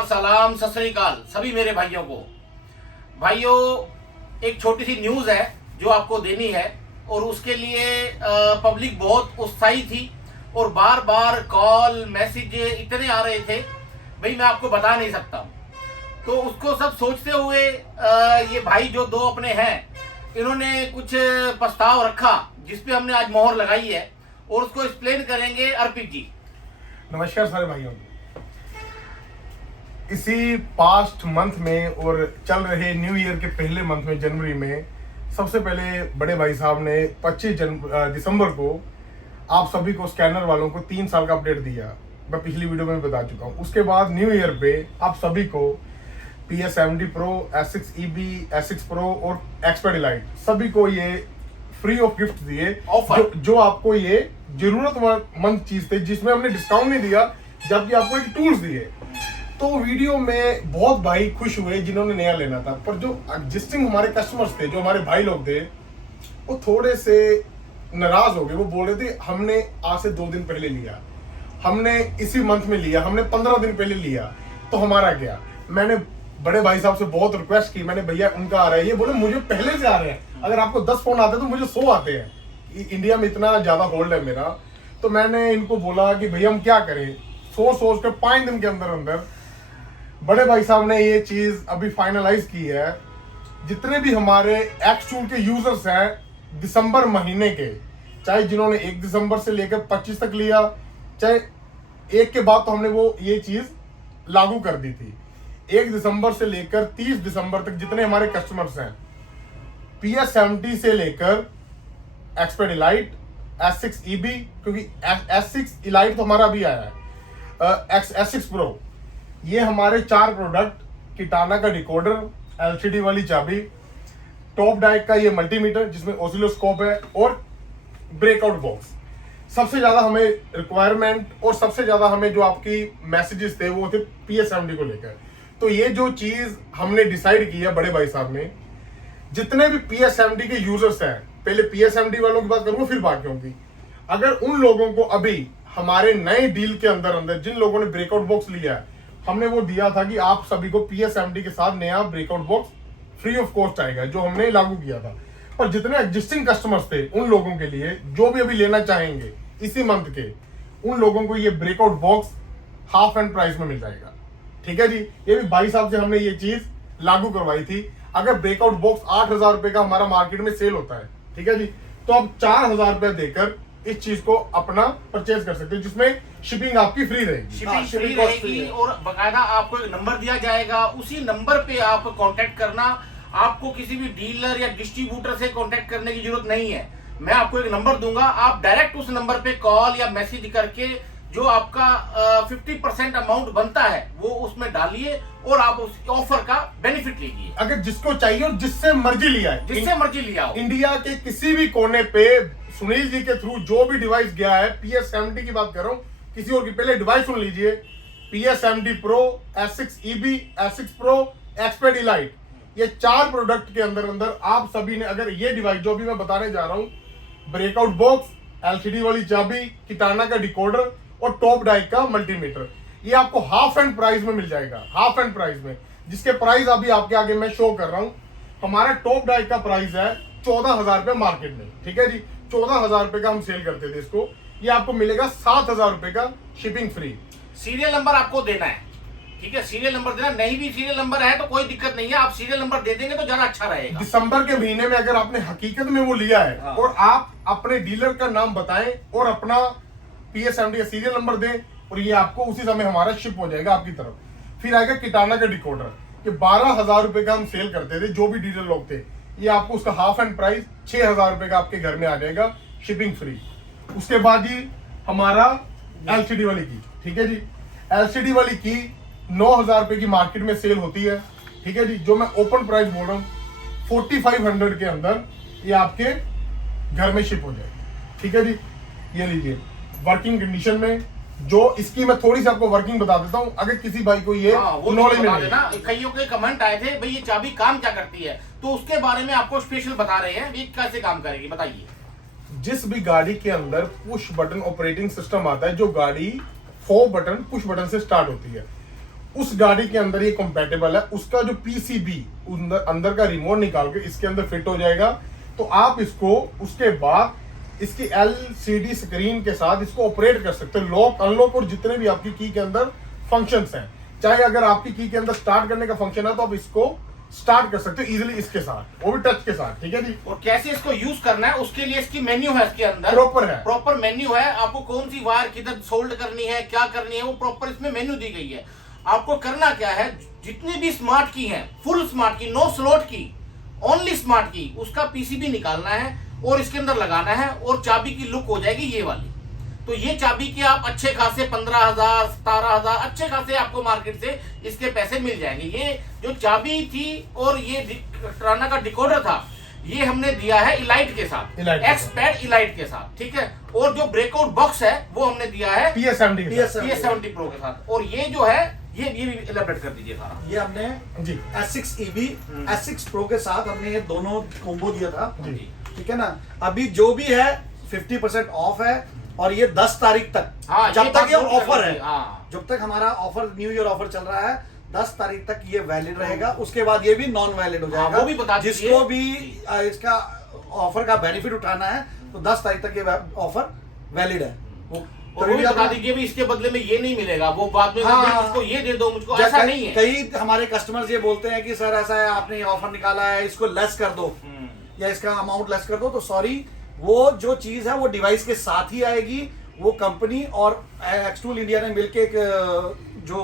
नमस्कार, सलाम, सत श्री अकाल सभी मेरे भाइयों को। भाइयों, एक छोटी सी न्यूज़ है जो आपको देनी है और उसके लिए पब्लिक बहुत उत्साही थी और बार बार कॉल मैसेज इतने आ रहे थे, भाई मैं आपको बता नहीं सकता हूँ। तो उसको सब सोचते हुए ये भाई जो दो अपने हैं, इन्होंने कुछ प्रस्ताव रखा जिसपे हमने आज मोहर लगाई है और उसको एक्सप्लेन करेंगे अर्पित जी। नमस्कार सारे भाइयों। इसी पास्ट मंथ में और चल रहे न्यू ईयर के पहले मंथ में, जनवरी में, सबसे पहले बड़े भाई साहब ने 25 दिसंबर को आप सभी को, स्कैनर वालों को 3 साल का अपडेट दिया। मैं पिछली वीडियो में बता चुका हूँ। उसके बाद न्यू ईयर पे आप सभी को PS70 Pro, S6 EB, S6 Pro और एक्सपर्ट इलाइट सभी को ये फ्री ऑफ गिफ्ट दिए, जो आपको ये जरूरतमंद चीज थे, जिसमें हमने डिस्काउंट नहीं दिया, जबकि आपको एक टूल्स दिए। तो वीडियो में बहुत भाई खुश हुए जिन्होंने नया लेना था, पर जो एग्जिस्टिंग हमारे कस्टमर्स थे, जो हमारे भाई लोग थे, वो थोड़े से नाराज हो गए। वो बोल रहे थे हमने आज से 2 दिन पहले लिया, हमने इसी मंथ में लिया, हमने 15 दिन पहले लिया, तो हमारा क्या। मैंने बड़े भाई साहब से बहुत रिक्वेस्ट की, मैंने भैया उनका आ रहा है, ये बोले मुझे पहले से आ रहे हैं, अगर आपको 10 फोन आते हैं तो मुझे 100 आते हैं, इंडिया में इतना ज्यादा होल्ड है मेरा। तो मैंने इनको बोला कि भैया हम क्या करें। सोच कर 5 दिन के अंदर अंदर बड़े भाई साहब ने ये चीज अभी फाइनलाइज की है। जितने भी हमारे एक्स टूल के यूजर्स हैं दिसंबर महीने के, चाहे जिन्होंने 1 दिसंबर से लेकर 25 तक लिया, चाहे 1 के बाद, तो हमने वो ये चीज लागू कर दी थी। 1 दिसंबर से लेकर 30 दिसंबर तक जितने हमारे कस्टमर्स हैं, PS70 से लेकर एक्सपर्ट इलाइट, S6 EB, क्योंकि S6 इलाइट तो हमारा अभी आया है, S6 Pro, ये हमारे 4 प्रोडक्ट, किटाना का डिकोडर, LCD वाली चाबी, टॉप डाइक का ये मल्टीमीटर जिसमें ऑसिलोस्कोप है, और ब्रेकआउट बॉक्स। सबसे ज्यादा हमें रिक्वायरमेंट और सबसे ज्यादा हमें जो आपकी मैसेजेस थे वो थे PS70 को लेकर। तो ये जो चीज हमने डिसाइड की है बड़े भाई साहब ने, जितने भी PS70 के यूजर्स हैं, पहले PS70 वालों की बात करूंगा फिर बाकियों की, अगर उन लोगों को अभी हमारे नए डील के अंदर अंदर जिन लोगों ने ब्रेकआउट बॉक्स लिया है, हमने वो दिया था कि आप सभी को PS70 के साथ नया breakout box free of cost आएगा, जो हमने लागू किया था। पर जितने एग्जिस्टिंग कस्टमर्स थे, उन लोगों के लिए जो भी अभी लेना चाहेंगे इसी मंथ के, उन लोगों को ये breakout box half and price में मिल जाएगा। ठीक है जी। ये भी भाई साहब से हमने ये चीज लागू करवाई थी। अगर ब्रेकआउट बॉक्स 8,000 रुपए का हमारा मार्केट में सेल होता है, ठीक है जी, तो आप 4,000 रुपए देकर इस चीज को अपना परचेज कर सकते हैं, जिसमें शिपिंग आपकी फ्री रहेगी। शिपिंग फ्री रहेगी और बकायदा आपको एक नंबर दिया जाएगा, उसी नंबर पे आप कांटेक्ट करना। आपको किसी भी डीलर या डिस्ट्रीब्यूटर से कांटेक्ट करने की जरूरत नहीं है। मैं आपको एक नंबर दूंगा, आप डायरेक्ट उस नंबर पे कॉल या मैसेज करके जो आपका 50% अमाउंट बनता है वो उसमें डालिए और आप उस ऑफर का बेनिफिट लीजिए। अगर जिसको चाहिए और जिससे मर्जी लिया है, जिससे मर्जी लिया हो, इंडिया के किसी भी कोने पे सुनील जी के थ्रू जो भी डिवाइस गया है, PS70 की बात कर रहा हूं, किसी और की, पहले डिवाइस सुन लीजिए, PS70 Pro, S6 EB, S6 Pro, expert elite, ये 4 प्रोडक्ट के अंदर अंदर आप सभी ने अगर ये डिवाइस जो भी मैं बताने जा रहा हूं, ब्रेकआउट बॉक्स, LCD वाली चाबी, किटाना का डिकोडर और टॉप डाइक का मल्टीमीटर, ये आपको हाफ एंड प्राइस में मिल जाएगा। हाफ एंड प्राइस में, जिसके प्राइस अभी आपके आगे मैं शो कर रहा हूं। हमारा टॉप डाइक का प्राइस है 14,000 रुपए मार्केट में, ठीक है जी, 14,000 रुपए का हम सेल करते थे इसको। ये आपको मिलेगा 7,000 रुपए का शिपिंग फ्री। सीरियल नंबर आपको देना है, ठीक है, सीरियल नंबर देना। नहीं भी सीरियल नंबर है तो कोई दिक्कत नहीं है, आप सीरियल नंबर दे देंगे तो ज्यादा अच्छा रहेगा। दिसंबर के महीने में अगर आपने हकीकत में वो लिया है, हाँ, और आप अपने डीलर का नाम बताएं और अपना PS70 का सीरियल नंबर दें, और ये आपको उसी समय हमारा शिप हो जाएगा आपकी तरफ। फिर आएगा किटाना का डिकोडर, ये 12,000 रुपए का हम सेल करते थे, जो भी डीलर लोग थे, ये आपको उसका हाफ एंड प्राइस 6,000 रुपए का आपके घर में आ जाएगा, शिपिंग फ्री। उसके बाद जी हमारा LCD वाली की, ठीक है जी, LCD वाली की 9,000 रुपए की मार्केट में सेल होती है, ठीक है जी, जो मैं ओपन प्राइस बोल रहा हूँ 4,500 के अंदर ये आपके घर में शिप हो जाएगी। ठीक है जी, ये लीजिए वर्किंग कंडीशन में। जो इसकी मैं थोड़ी सी आपको वर्किंग बता देता हूँ, अगर किसी भाई को ये नॉलेज में नहीं। कईयों के कमेंट आए थे भाई ये चाबी काम क्या करती है, तो उसके बारे में आपको स्पेशल बता रहे हैं, ये कैसे काम करेगी बताइए। जिस भी गाड़ी के अंदर पुश बटन ऑपरेटिंग सिस्टम आता है, जो गाड़ी 4 बटन पुश बटन से स्टार्ट होती है, उस गाड़ी के अंदर ये कंपैटिबल है। उसका जो पीसीबी अंदर का रिमोट निकाल के इसके अंदर फिट हो जाएगा, तो आप इसको उसके बाद इसकी एलसीडी स्क्रीन के साथ इसको ऑपरेट कर सकते हो, लॉक अनलॉक और जितने भी आपकी की के अंदर फंक्शंस हैं। चाहे अगर आपकी की के अंदर स्टार्ट करने का फंक्शन है तो आप इसको स्टार्ट कर सकते हो इजीली इसके साथ, वो भी टच के साथ। ठीक है जी। और कैसे इसको यूज करना है उसके लिए इसकी मेन्यू है, इसके अंदर प्रॉपर मेन्यू है। आपको कौन सी वायर किधर सोल्ड करनी है, क्या करनी है, वो प्रॉपर इसमें मेन्यू दी गई है। आपको करना क्या है, जितनी भी स्मार्ट की है, फुल स्मार्ट की, नो स्लॉट की, ओनली स्मार्ट की, उसका पीसीबी निकालना है और इसके अंदर लगाना है और चाबी की लुक हो जाएगी ये वाली। तो ये चाबी के आप अच्छे खासे 15,000 17,000 अच्छे खासे आपको मार्केट से इसके पैसे मिल जाएंगे। ये जो चाबी थी और ये किटाना का डिकोडर था, ये हमने दिया है इलाइट के साथ, एक्सपैड इलाइट के साथ। ठीक है। और जो ब्रेकआउट बॉक्स है वो हमने दिया है PS70 Pro के साथ। और ये जो है ये भी एलाबरेट कर दीजिए सारा। ये हमने जी S6 EV S6 Pro के साथ हमने ये दोनों कॉम्बो दिया था। ठीक है ना। अभी जो भी है 50% ऑफ है और ये 10 तारीख तक, जब तक ये ऑफर है, जब तक हमारा ऑफर न्यू ईयर ऑफर चल रहा है 10 तारीख तक ये वैलिड रहेगा। उसके बाद ये भी नॉन वैलिड हो जाएगा। वो भी बता दीजिए। जिसको भी इसका ऑफर का बेनिफिट उठाना है तो 10 तारीख तक ये ऑफर वैलिड है। और वो भी बता दीजिए भी इसके बदले में ये नहीं मिलेगा, वो बाद में मुझको ये दे दो, मुझको ऐसा नहीं है। कई हमारे कस्टमर्स ये बोलते हैं कि सर ऐसा है, आपने ये ऑफर निकाला है, इसको लेस कर दो या इसका अमाउंट लेस कर दो। तो सॉरी, वो जो चीज है वो डिवाइस के साथ ही आएगी। वो कंपनी और एक्सटूल इंडिया ने मिलके एक जो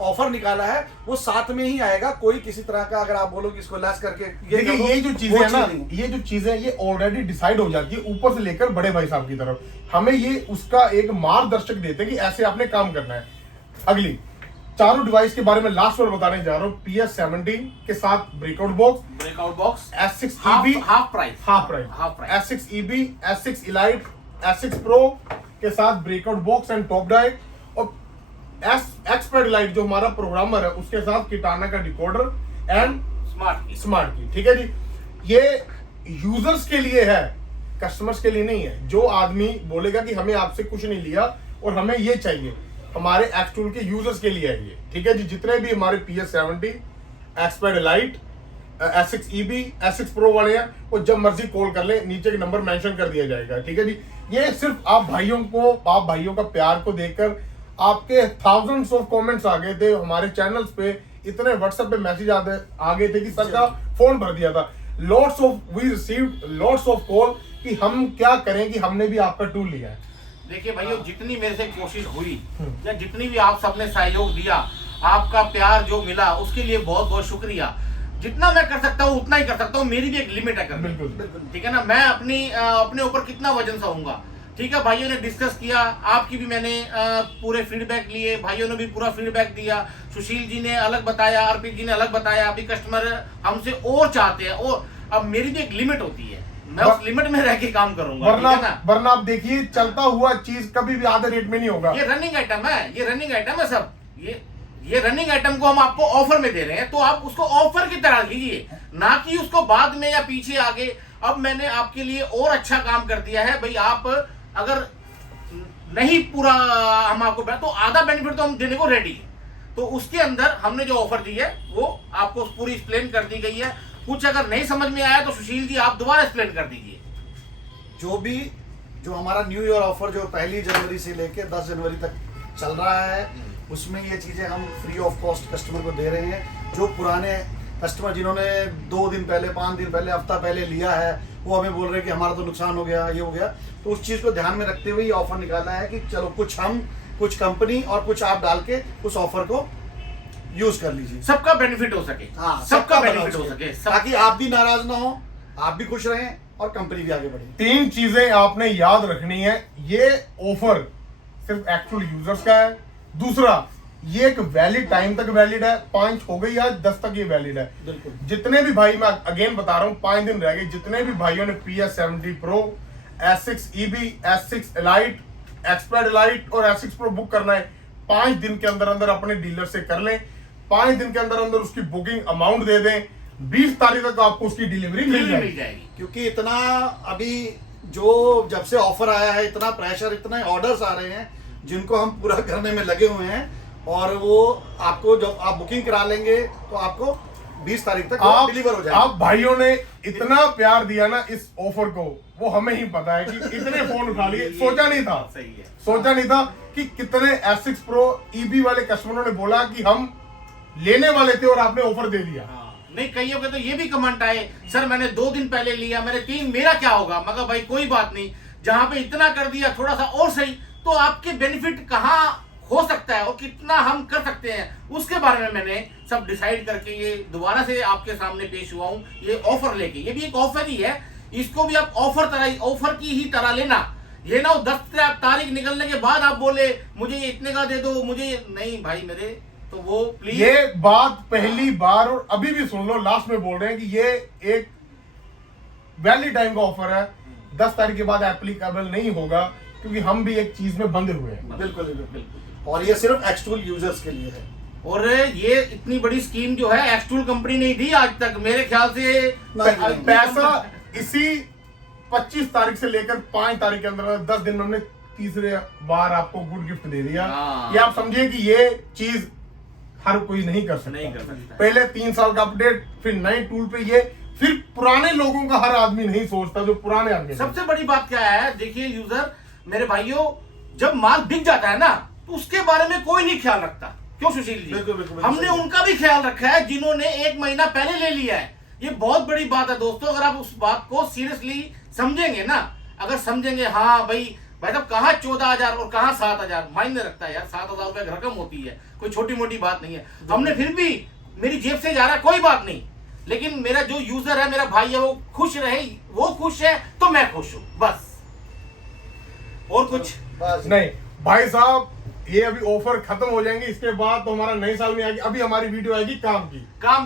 ऑफर निकाला है वो साथ में ही आएगा। कोई किसी तरह का अगर आप बोलो कि इसको लेस करके ये जो चीजें है ना, ये जो चीजें ये ऑलरेडी डिसाइड हो जाती है ऊपर से लेकर बड़े भाई साहब की तरफ। हमें ये उसका एक मार्गदर्शक देते हैं कि ऐसे आपने काम करना है। अगली चारों डिवाइस के बारे में लास्ट बार बताने जा रहा हूँ। PS70 के साथ breakout box S6 EV half price S6 EV S6 Elite S6 Pro के साथ breakout box and top drive, और एक्सपर्ट लाइट जो हमारा प्रोग्रामर है उसके साथ किटाना का डिकोडर एंड स्मार्ट की। ठीक है जी। ये यूजर्स के लिए है, कस्टमर्स के लिए नहीं है। जो आदमी बोलेगा कि हमें आपसे कुछ नहीं लिया और हमें ये चाहिए, हमारे एक्सटूल के यूजर्स के लिए है ये। ठीक है जी। जितने भी हमारे PS70 expert light S6 EV S6 Pro वाले हैं वो जब मर्जी कॉल कर ले, नीचे के नंबर मेंशन कर दिया जाएगा। ठीक है जी। ये सिर्फ आप भाइयों का प्यार को देखकर आपके थाउजेंड्स ऑफ कमेंट्स आ गए थे हमारे चैनल्स पे, इतने व्हाट्सएप पे मैसेज आ गए थे कि सर का फोन भर दिया था। We received lots of call कि हम क्या करें कि हमने भी आपका टूल लिया है। देखिए भाइयों, जितनी मेरे से कोशिश हुई या जितनी भी आप सबने सहयोग दिया, आपका प्यार जो मिला उसके लिए बहुत बहुत शुक्रिया। जितना मैं कर सकता हूँ उतना ही कर सकता हूँ, मेरी भी एक लिमिट है करने। बिल्कुल। ठीक है ना। मैं अपने ऊपर कितना वजन सहूंगा। ठीक है। भाइयों ने डिस्कस किया, आपकी भी मैंने पूरे फीडबैक लिए, भाइयों ने भी पूरा फीडबैक दिया। सुशील जी ने अलग बताया, अर्पित जी ने अलग बताया। अभी कस्टमर हमसे और चाहते हैं, और अब मेरी भी एक लिमिट होती है, मैं उस लिमिट में रह के काम करूंगा। वरना आप देखिए, चलता हुआ चीज कभी भी आधे रेट में नहीं होगा। ये रनिंग आइटम है, सब ये रनिंग आइटम को हम आपको ऑफर में दे रहे हैं, तो आप उसको ऑफर की तरह लीजिए, ना कि उसको बाद में या पीछे आगे। अब मैंने आपके लिए और अच्छा काम कर दिया है भाई। आप अगर नहीं पूरा हम आपको तो आधा बेनिफिट तो हम देने को रेडी है। तो उसके अंदर हमने जो ऑफर दी है वो आपको पूरी एक्सप्लेन कर दी गई है। कुछ अगर नहीं समझ में आया तो सुशील जी आप दोबारा एक्सप्लेन कर दीजिए। जो हमारा न्यू ईयर ऑफर जो 1 जनवरी से लेके 10 जनवरी तक चल रहा है, उसमें ये चीज़ें हम फ्री ऑफ कॉस्ट कस्टमर को दे रहे हैं। जो पुराने कस्टमर जिन्होंने 2 दिन पहले, 5 दिन पहले, हफ्ता पहले लिया है, वो हमें बोल रहे हैं कि हमारा तो नुकसान हो गया, ये हो गया। तो उस चीज़ को ध्यान में रखते हुए ये ऑफर निकाला है कि चलो कुछ हम, कुछ कंपनी और कुछ आप डाल के उस ऑफर को यूज कर लीजिए, सबका बेनिफिट हो सके। हाँ, सबका बेनिफिट हो सके, ताकि आप भी नाराज ना हो, आप भी खुश रहें और कंपनी भी आगे बढ़े। 3 चीजें आपने याद रखनी है। ये ऑफर सिर्फ एक्चुअल यूजर्स का है। दूसरा, ये एक वैलिड टाइम तक वैलिड है। 5 हो गई आज, 10 तक ये वैलिड है। बिल्कुल। जितने जितने भी भाई, मैं अगेन बता रहा हूँ, 5 दिन रह गए। जितने भी भाइयों ने PS70 Pro, S6 EV, S6 Elite, expert Elite और S6 Pro बुक करना है, 5 दिन के अंदर अंदर अपने डीलर से कर लें। 5 दिन के अंदर अंदर उसकी बुकिंग अमाउंट दे दें। 20 तारीख तक आपको उसकी डिलीवरी मिल जाएगी। क्योंकि इतना अभी जो जब से ऑफर आया है, इतना प्रेशर, इतने ऑर्डर्स आ रहे हैं जिनको हम पूरा करने में लगे हुए हैं। और वो आपको जब आप बुकिंग करा लेंगे तो आपको 20 तारीख तक आप डिलीवर हो जाएगा। आप भाइयों ने इतना प्यार दिया ना इस ऑफर को, वो हमें ही पता है कि इतने फोन उठा लिए, सोचा नहीं था, सही है। सोचा नहीं था कि कितने S6 Pro EB वाले कस्टमरों ने बोला कि हम लेने वाले थे और आपने ऑफर दे दिया। हाँ, नहीं कईयों के तो ये भी कमेंट आए, सर मैंने 2 दिन पहले लिया, मैंने 3, मेरा क्या होगा? मगर भाई कोई बात नहीं, जहां पे इतना कर दिया थोड़ा सा और सही, तो आपके बेनिफिट कहाँ हो सकता है और कितना हम कर सकते हैं, उसके बारे में मैंने सब डिसाइड करके ये दोबारा से आपके सामने पेश हुआ हूँ, ये ऑफर लेके। ये भी एक ऑफर ही है, इसको भी आप ऑफर की ही तरह लेना। ये ना 10 तारीख निकलने के बाद आप बोले मुझे इतने का दे दो, मुझे नहीं भाई मेरे, तो वो प्लीज। ये बात पहली बार और अभी भी सुन लो, लास्ट में बोल रहे हैं कि ये एक वैलिड टाइम का ऑफर है, 10 तारीख के बाद एप्लीकेबल नहीं होगा, क्योंकि हम भी एक चीज में बंधे हुए हैं। बिल्कुल बिल्कुल। और ये सिर्फ एक्सटूल यूजर्स के लिए है। और ये इतनी बड़ी स्कीम जो है एक्सटूल कंपनी नहीं दी आज तक, मेरे ख्याल से पैसा इसी 25 तारीख से लेकर 5 तारीख के अंदर 10 दिन में हमने तीसरे बार आपको गुड गिफ्ट दे दिया। हाँ। ये आप समझिए कि ये चीज हर कोई नहीं कर सकता। पहले 3 साल का अपडेट, फिर नए टूल पे ये, फिर पुराने लोगों का हर आदमी नहीं सोचता, जो पुराने आदमी। सबसे बड़ी बात क्या है, देखिए यूजर मेरे भाइयों, जब माल बिक जाता है ना तो उसके बारे में कोई नहीं ख्याल रखता, क्यों सुशील जी? बिल्कुल, हमने उनका भी ख्याल रखा है जिन्होंने 1 महीना पहले ले लिया है। ये बहुत बड़ी बात है दोस्तों, अगर आप उस बात को सीरियसली समझेंगे ना, अगर समझेंगे हाँ भाई साहब कहाँ 14,000 और कहाँ 7,000 मायने रखता है यार, 7,000 रुपए की रकम होती है, कोई छोटी मोटी बात नहीं है। हमने फिर भी, मेरी जेब से जा रहा है कोई बात नहीं, लेकिन मेरा जो यूजर है, मेरा भाई है, वो खुश रहे, वो खुश है तो मैं खुश हूं, बस और कुछ नहीं। भाई साहब ये अभी ऑफर खत्म हो जाएंगे, इसके बाद तो हमारा नए साल में आएगी, अभी हमारी वीडियो आएगी काम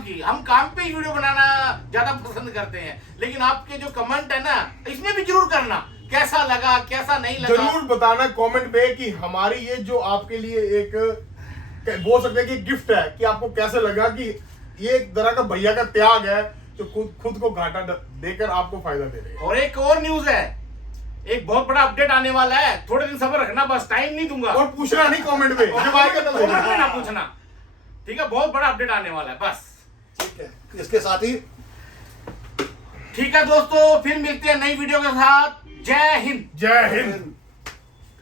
की। हम काम पे ही वीडियो बनाना ज्यादा पसंद करते हैं, लेकिन आपके जो कमेंट है ना, इसमें भी जरूर करना कैसा लगा, कैसा नहीं लगा, जरूर बताना कमेंट पे कि हमारी ये जो आपके लिए एक बोल सकते हैं कि गिफ्ट है, कि आपको कैसे लगा कि ये एक तरह का भैया का त्याग है जो खुद को घाटा देकर आपको फायदा दे रहे हैं। और एक और न्यूज है, एक बहुत बड़ा अपडेट आने वाला है, थोड़े दिन सब्र रखना, बस टाइम नहीं दूंगा, और पूछना नहीं कमेंट पे, जब आएगा तब कमेंट में ना पूछना, ठीक है? बहुत बड़ा अपडेट आने वाला है, बस ठीक है। इसके साथ ही ठीक है दोस्तों, फिर मिलते हैं नई वीडियो के साथ। जय हिंद। जय हिंद।